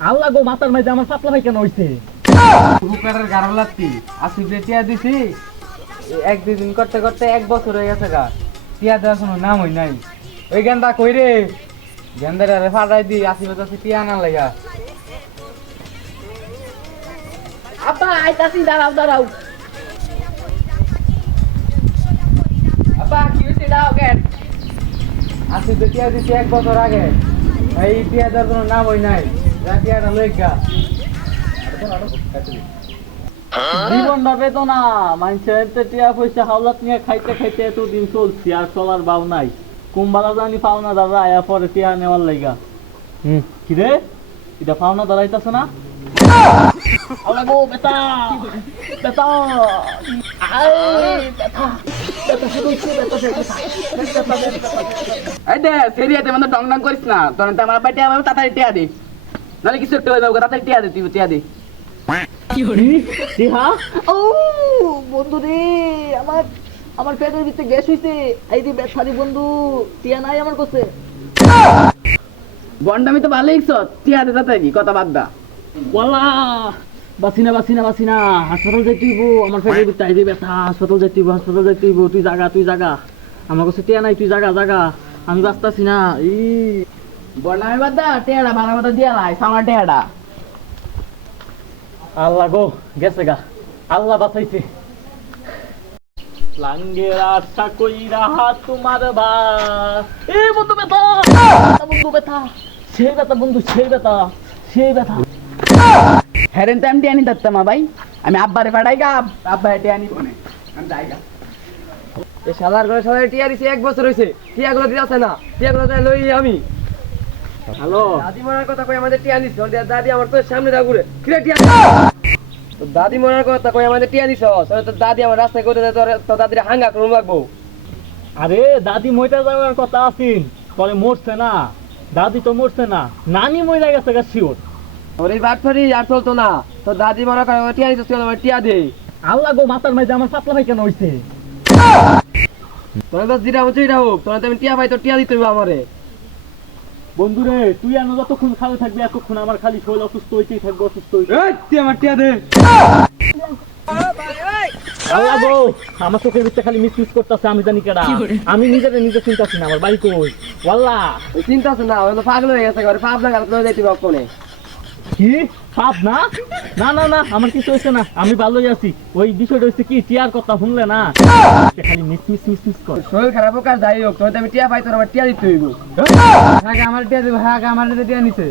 আল্লাহ গো মাথার মাঝে আমার পাতলা ভাই কেন হইছে রূপের গারো লাগতি আসিফ রে টিয়া দিছি এক দুই দিন করতে করতে 1 বছর হয়ে গেছে গা টিয়া দেওয়ার কোনো নাম হই নাই ওই গেন্দা কই রে গেন্দারে আরে ফাড়াই দি আসিফের কাছে টিয়া আনা লাগা আপা আইতাছি দাঁড়াও দাঁড়াও আপা কি হইছে দাও কেন আসিফ রে টিয়া দিছি 1 বছর আগে এই টিয়া দেওয়ার কোনো নাম হই নাই যা টিয়াটা লই গা জীবন ভাবে তো না মানুষের টিয়া পয়সা হাওলাত নিয়ে খাইতে খাইতে এতদিন চলছি আর চলার বাউ নাই কুম্বালা জানি পাওনা দাদা আয়া পরে টিয়া নেওয়ার লাইগা কি রে এটা পাওনা দাঁড়াইতেছে না আল্লাহ গো বেটা বেটা আই বেটা বেটা শুধু বেটা এই দে সেরিয়াতে মানে ডং ডং করিস না তোর তো আমার বাড়িতে আমার তাড়াতাড়ি টিয়া দে নালে কিছু একটা হয়ে যাবে তাড়াতাড়ি টিয়া দে তুই টিয়া দে টিহা ও বন্ধু রে আমার আমার পেটের ভিতরে গ্যাস হইছে এই যে বেচারি বন্ধু টিয়া নাই আমার কাছে বন্ডামি তো ভালোই ইচ্ছত টিয়া দে তাড়াতাড়ি কথা বাদ দা ওয়াল্লা বাসিনা হাসপাতাল যাইতেইব আমার পেটের ভিতরে এই যে ব্যথা হাসপাতাল যাইতেইব তুই জাগা আমার কাছে টিয়া নাই তুই জাগা আমি বাঁচতাছি না বন্ডামি বাদ দা টিয়াটা ভালো মতো দিয়া লাই সামার টিয়াটা আল্লাহ গো গেছে গা আল্লাহ বাঁচাইছে লাঙ্গের আশা কইরা হাত তোমার বা এ বন্ধু ব্যথা সেই ব্যথা হেরেন তো আমি টিয়া নি ধরতাম ভাই আমি আব্বারে পাঠাই গা আব্বারে টিয়া নি কোনে আমি যাই গা এই শালার ঘরে সবাই টিয়া দিছি 1 বছর হইছে টিয়াগুলো দিতে আছে না টিয়াগুলো তাই লই আমি হ্যালো দাদি মরার কথা কই আমাদের টিয়া দিছ দাদি আমার তো সামনে দা ঘুরে কিরে টিয়া তো দাদি মরার কথা কই আমাদের টিয়া দিছ তো দাদি আমার রাস্তায় কইতে তো দাদির হাঙ্গা করুম লাগবো আরে দাদি মইটা যাওয়ার কথা আছিন পরে মরছে না দাদি তো মরছে না নানি মইরা গেছে গা শিওর ওর এই বাটফারি আর চলতো না তো দাদি মরার কথা টিয়া দিছ আমার টিয়া দে আল্লাহ গো মাথার মাঝে আমার পাতলা ভাই কেন হইছে তোরা তো জিরা হচ্ছে এটা হোক তোরা তো আমি টিয়া পাই তো টিয়া দিতে হইব আমারে বন্ধুরে তুই আনো যতক্ষণ খালি থাকবি এতক্ষণ আমার খালি শরীর অসুস্থ হইতেই থাকবে এই তুই আমার টিয়া দে আল্লাহ গো আমার চোখের ভিতরে খালি মিস করতেছে আমি জানি কেডা আমি নিজে চিন্তাছি না আমার বাড়ি কই ওয়াল্লাহ চিন্তা আছে না ওই তো পাগল হয়ে গেছে ঘরে পাপ লাগা তো যাইতে পারব কোনে কি পাপ না আমার কিছু হইছে না আমি ভালোই আছি ওই বিষয়টা হইছে কি টিয়ার কথা শুনলে না খালি মিস কর শরীর খারাপ হোক আর যাই হোক তোর আমি টিয়া পাই তোর আমার টিয়া দিতে হইব আগে আমার টিয়া দিব আগে আমার টিয়া নিছে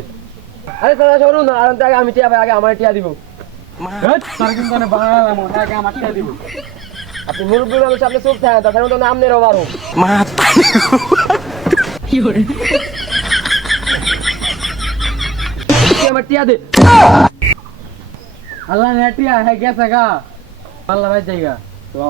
আরে তোরা সরু না আর আগে আমি টিয়া পাই আগে আমার টিয়া দিব তার কিন্তু মানে বাংলালাম আগে আমার টিয়া দিব আপনি মুরব্বী মানুষ আপনি চুপ থাকেন তাছাড়া তো নাম নেই রবারও আমার টিয়া দে আল্লাহ নেটিয়া হ্যাঁ গেছে গা আল্লাহ ভাই জায়গা তো